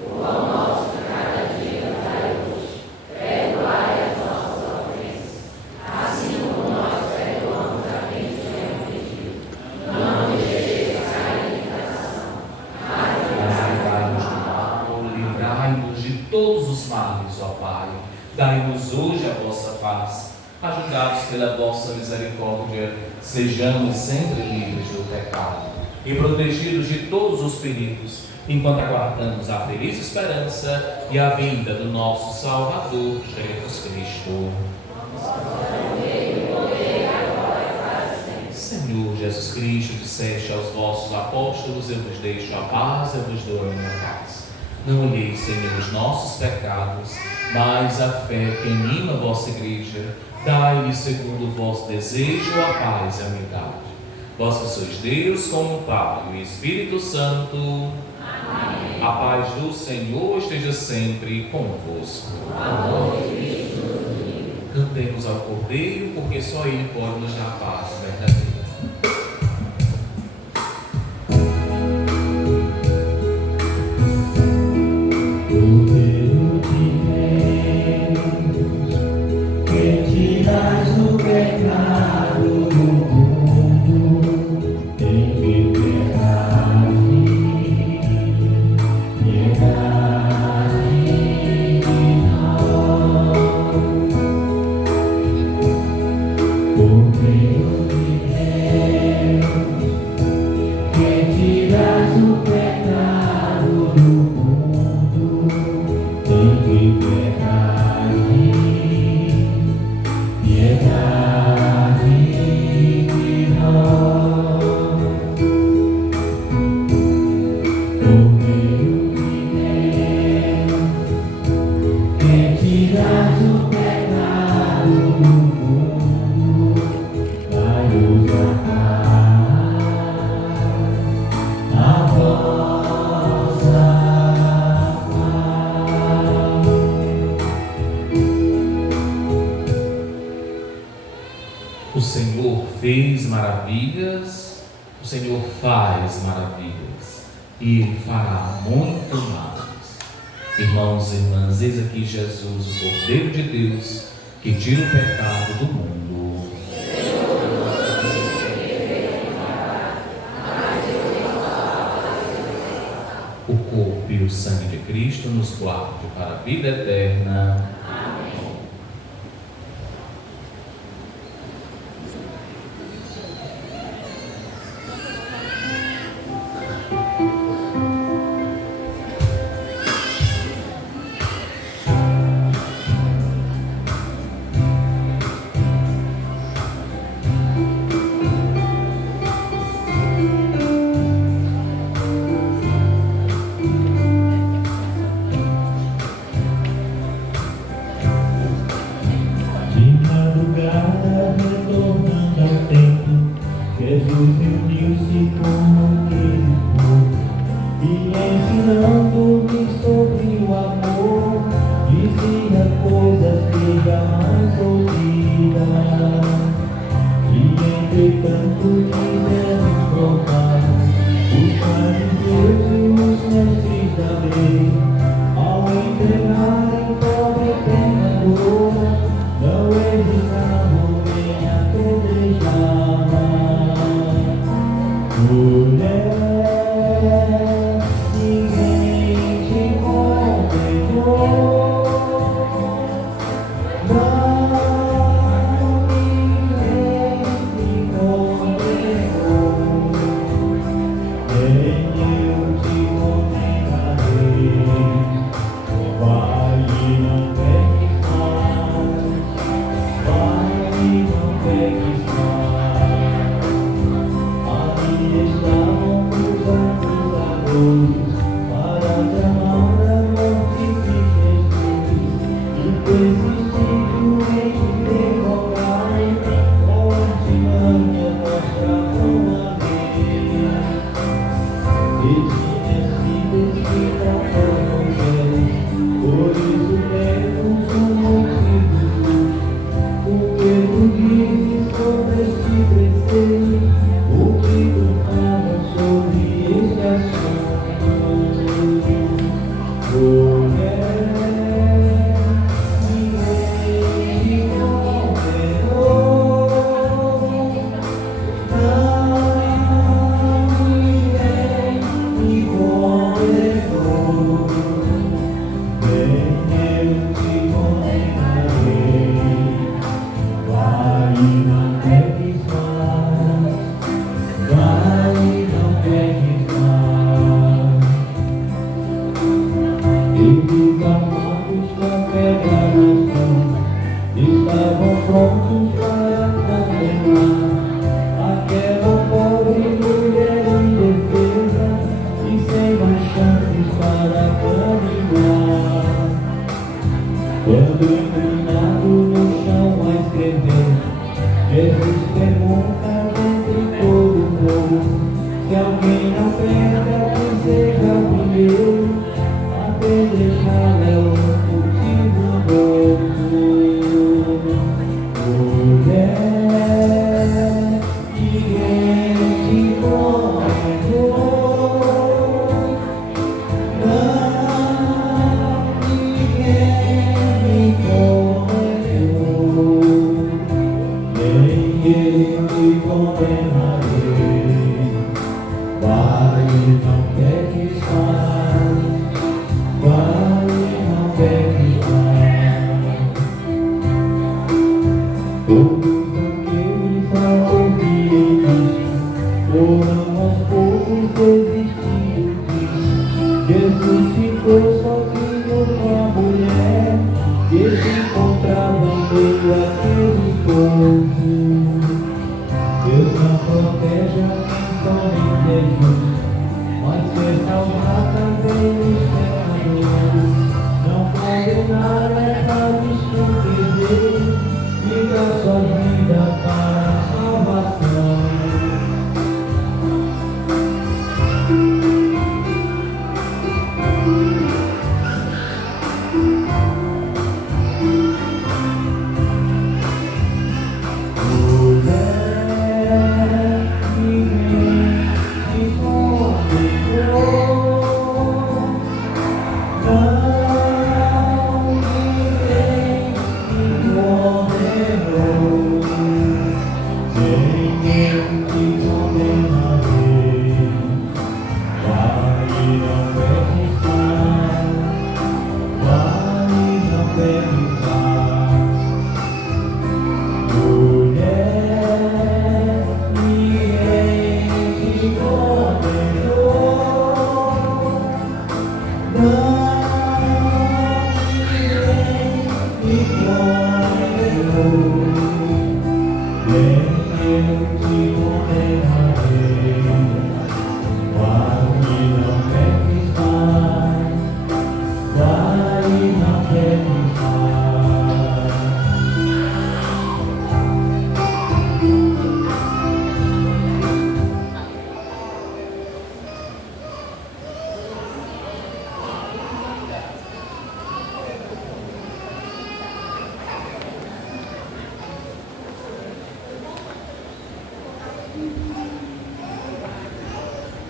O pão nosso de cada dia nos dai hoje. Perdoai as nossas ofensas, assim como nós perdoamos a quem nos tem ofendido. Não nos deixeis cair em tentação, mas livrai-nos do mal, livrai-nos de todos os males, ó Pai. Dai-nos hoje a vossa paz. Ajudados pela vossa misericórdia, sejamos sempre livres do pecado e protegidos de todos os perigos, enquanto aguardamos a feliz esperança e a vinda do nosso Salvador, Jesus Cristo. Senhor Jesus Cristo, disseste aos vossos apóstolos: eu vos deixo a paz, eu vos dou a minha paz. Não olheis, Senhor, os nossos pecados, mas a fé que anima a vossa igreja. Dai-lhe, segundo o vosso desejo, a paz e a unidade. Vós que sois Deus, como o Pai e o Espírito Santo. Amém. A paz do Senhor esteja sempre convosco. Cantemos ao Cordeiro, porque só Ele pode nos dar paz verdadeira. O Senhor fez maravilhas, o Senhor faz maravilhas e Ele fará muito mais. Irmãos e irmãs, eis aqui Jesus, o Cordeiro de Deus, que tira o pecado do mundo. O corpo e o sangue de Cristo nos guarde para a vida eterna. Jesus reuniu-se com aquele povo e ensinando-lhes sobre o amor, dizia coisas que jamais ouvira. E entretanto quiseram provar os fariseus e os mestres da lei, ao entregarem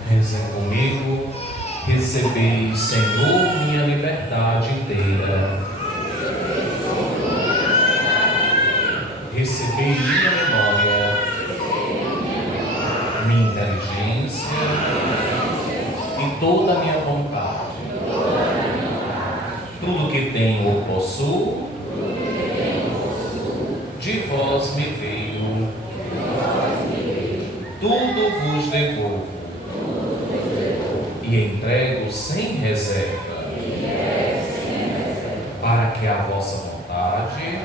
Rezem comigo, recebei, Senhor, minha liberdade inteira. Receber minha memória, minha inteligência e toda a minha vontade. Tudo que tenho ou possuo, de vós me veio, tudo vos devolvo e entrego sem reserva, para que a vossa vontade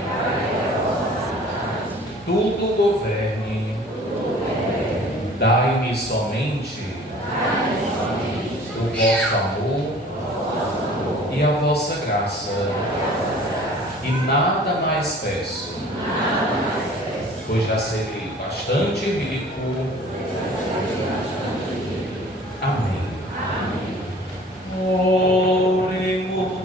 tudo governe. Dai-me somente o vosso amor e a vossa graça, e nada mais peço, pois já serei bastante rico. Amém. Oremos.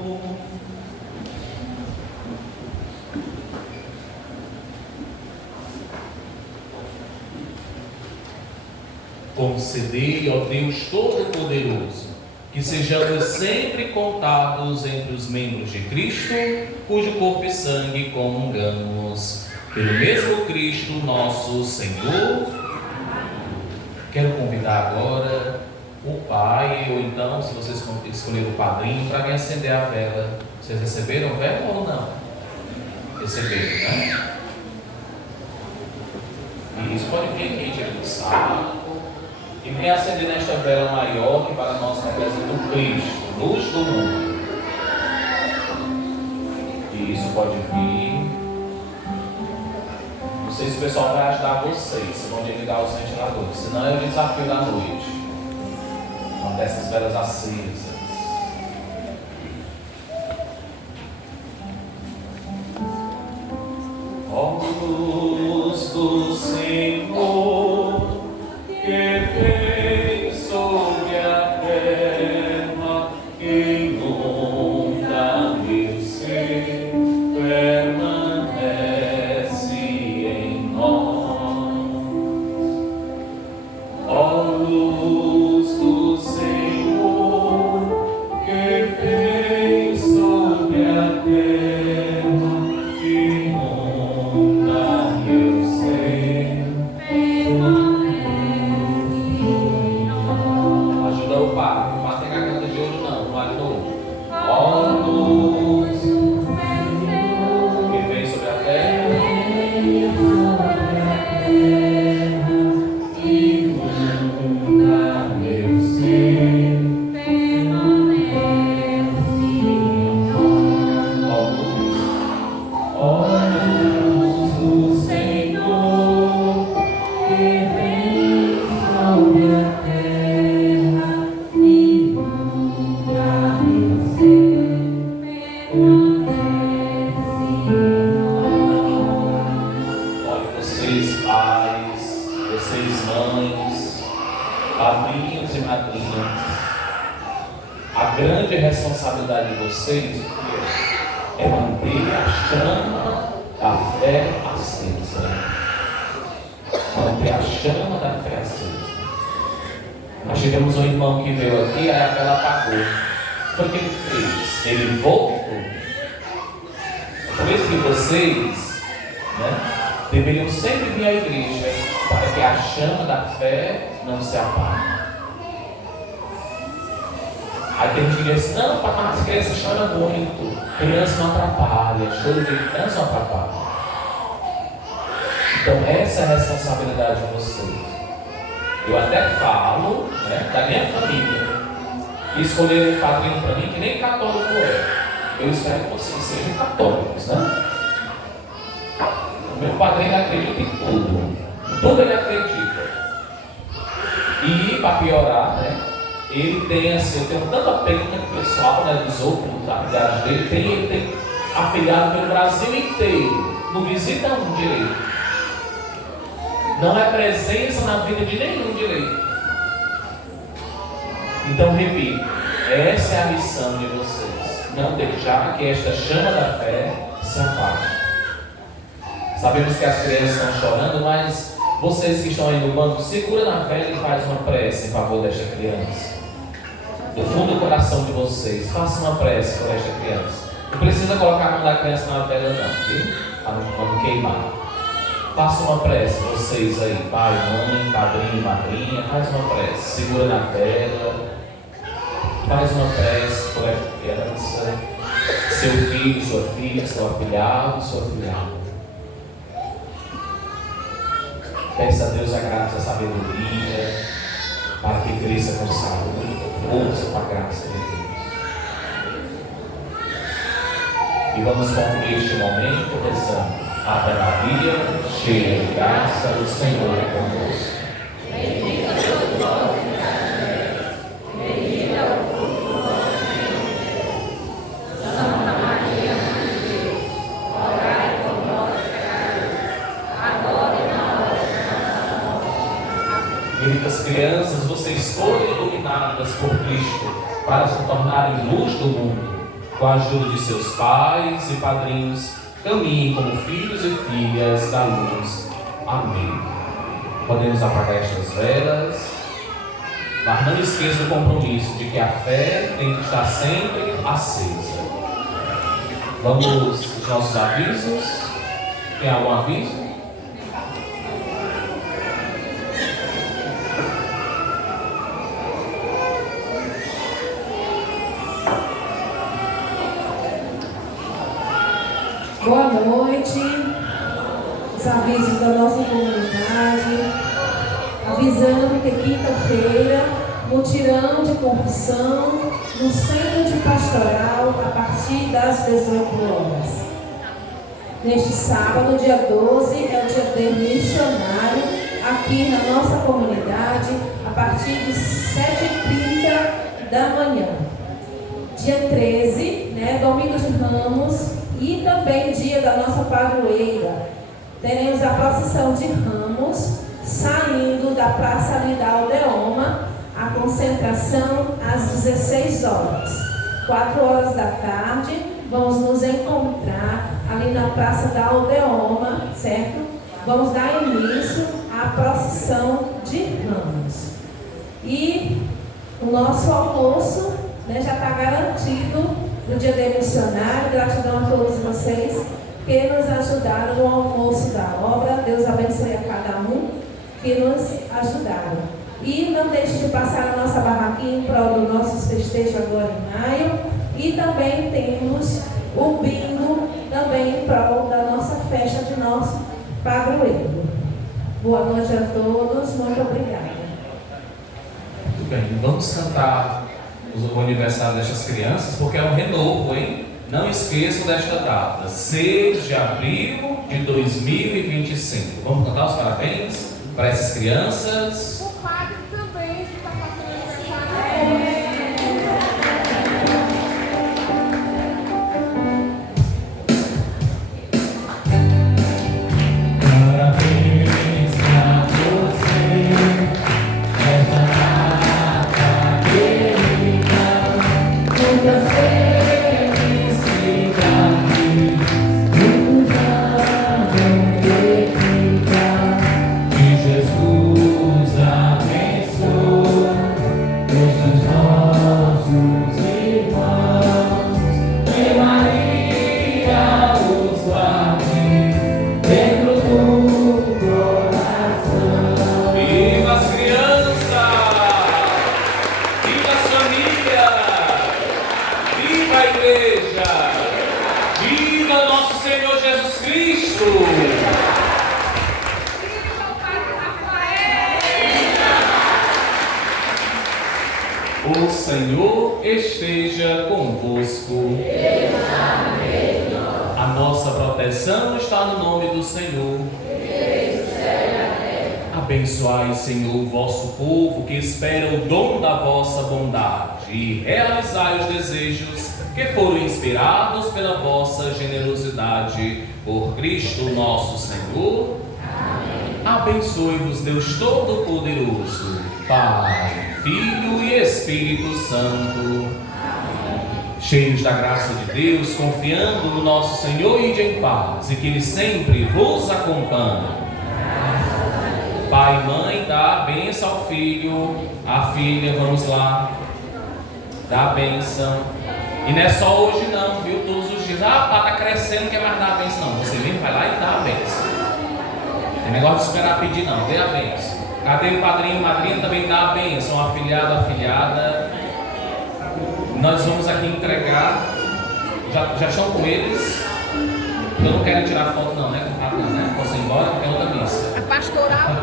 Concedei, ó Deus Todo-Poderoso, que sejamos sempre contados entre os membros de Cristo, cujo corpo e sangue comungamos, pelo mesmo Cristo nosso Senhor. Quero convidar agora o pai, ou então, se vocês escolheram o padrinho, para me acender a vela. Vocês receberam vela ou não? Receberam, né? E isso pode vir aqui, tira do saco. E me acender nesta vela maior que para nós representa o Cristo, luz do mundo. E isso pode vir. Não sei se o pessoal vai ajudar vocês, se vão desligar os ventiladores, senão é o desafio da noite. Uma dessas velas acesas. Ó luz do Senhor, que vem sobre a terra, inunda meu ser, permanece em nós. Ó luz do Senhor, que vem sobre a terra, inunda meu ser, ajuda o Pai, não vai pegar a canta de ouro não, vai de novo. Ó luz que vem sobre a terra, inunda meu ser, ó luz do Senhor, que vem sobre a terra, inunda meu ser, olha, vocês pais, vocês mães, padrinhos e madrinhas, a grande responsabilidade de vocês é manter a chama da fé acesa. Manter a chama da fé acesa. Nós tivemos um irmão que veio aqui, aí a vela apagou. O que foi que ele fez? Ele voltou. Por isso que vocês, deveriam sempre vir à igreja para que a chama da fé não se apague. Aí tem gente que diz, não, papai, as crianças choram muito. Criança não atrapalha, choro de criança não atrapalha. Então essa é a responsabilidade de vocês. Eu até falo, da minha família, que escolheram um padrinho para mim que nem católico é. Eu espero que vocês sejam católicos, né? O meu padrinho acredita em tudo. Tudo ele acredita. E para piorar, ele tem assim, eu tenho tanta pena do pessoal, dos outros familiares dele, ele tem afiliado pelo Brasil inteiro, não visita um direito, não é presença na vida de nenhum direito. Então, repito, essa é a missão de vocês, não deixar que esta chama da fé se apague. Sabemos que as crianças estão chorando, mas vocês que estão aí no banco, segura na vela e faz uma prece em favor desta criança. Do fundo do coração de vocês, faça uma prece por esta criança. Não precisa colocar a mão da criança na vela não, viu? Para não queimar. Faça uma prece, vocês aí, pai, mãe, padrinho, madrinha, faz uma prece, segura na tela, faz uma prece por essa criança, seu filho, sua filha, seu afilhado, sua afilhada. Peça a Deus a graça, a sabedoria, para que cresça com saúde, força com a graça de Deus. E vamos concluir este momento rezando. Ave Maria, cheia de graça, o Senhor é convosco. Bendita sois vós entre as mulheres, bendito é o fruto do vosso ventre. Santa Maria, Mãe de Deus, rogai por nós pecadores, agora e na hora de nossa morte. Queridas crianças, vocês foram iluminadas por Cristo para se tornarem luz do mundo. Com a ajuda de seus pais e padrinhos, caminhem como filhos e filhas da luz. Amém. Podemos apagar estas velas, mas não esqueça do compromisso de que a fé tem que estar sempre acesa. Vamos aos nossos avisos. Tem algum aviso? Boa noite. Os avisos da nossa comunidade. Avisando que quinta-feira, mutirão de confissão no Centro de Pastoral a partir das 18 horas. Neste sábado, dia 12, é o dia do missionário aqui na nossa comunidade a partir de 7h30 da manhã. Dia 13, domingo de Ramos, e também dia da nossa padroeira. Teremos a procissão de Ramos, saindo da Praça ali da Aldeoma, a concentração às 16 horas. 4 horas da tarde, vamos nos encontrar ali na Praça da Aldeoma, certo? Vamos dar início à procissão de Ramos. E o nosso almoço já está garantido no dia do missionário. Gratidão a todos vocês que nos ajudaram no almoço da obra. Deus abençoe a cada um que nos ajudaram. E não deixe de passar a nossa barraquinha em prol dos nossos festejos agora em maio. E também temos o bingo também em prol da nossa festa de nosso padroeiro. Boa noite a todos, muito obrigada. Muito bem, vamos cantar o aniversário destas crianças, porque é um renovo, hein? Não esqueçam desta data, 6 de abril de 2025. Vamos cantar os parabéns para essas crianças. O padre também está fazendo aniversário. Parabéns pra você, essa data querida, muitas felicidades, muitos anos de vida, que Jesus abençoe todos os nossos irmãos, e Maria os guarde dentro do coração. Viva as crianças! Viva as famílias! Viva a igreja! Viva nosso Senhor Jesus Cristo! O Senhor esteja convosco. A nossa proteção está no nome do Senhor. Abençoai, Senhor, o vosso povo que espera o dom da vossa bondade e realizai os desejos que foram inspirados pela vossa generosidade. Por Cristo nosso Senhor. Abençoe-vos, Deus Todo-Poderoso, Pai, Filho e Espírito Santo. Cheios da graça de Deus, confiando no nosso Senhor, ide em paz, e que Ele sempre vos acompanhe. Pai e mãe, dá a bênção ao filho, à filha, vamos lá, dá a bênção. E não é só hoje não, viu? Todos os dias, tá crescendo, não quer mais dar a bênção não. Você mesmo vai lá e dá a bênção. Tem negócio de esperar pedir não, dê a bênção. Cadê o padrinho? Madrinha também dá a bênção, afilhado, afilhada. Nós vamos aqui entregar. Já estão com eles. Eu não quero tirar foto não, né? Não, né? Posso ir embora porque é outra missa. A pastoral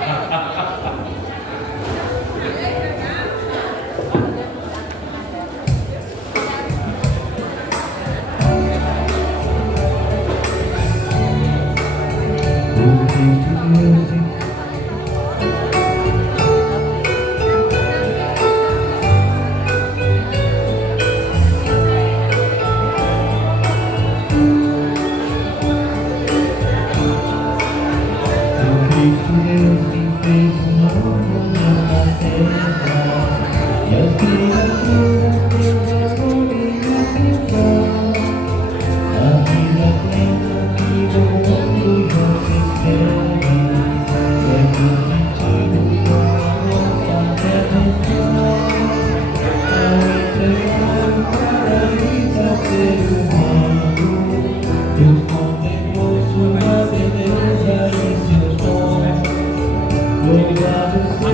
Obrigado.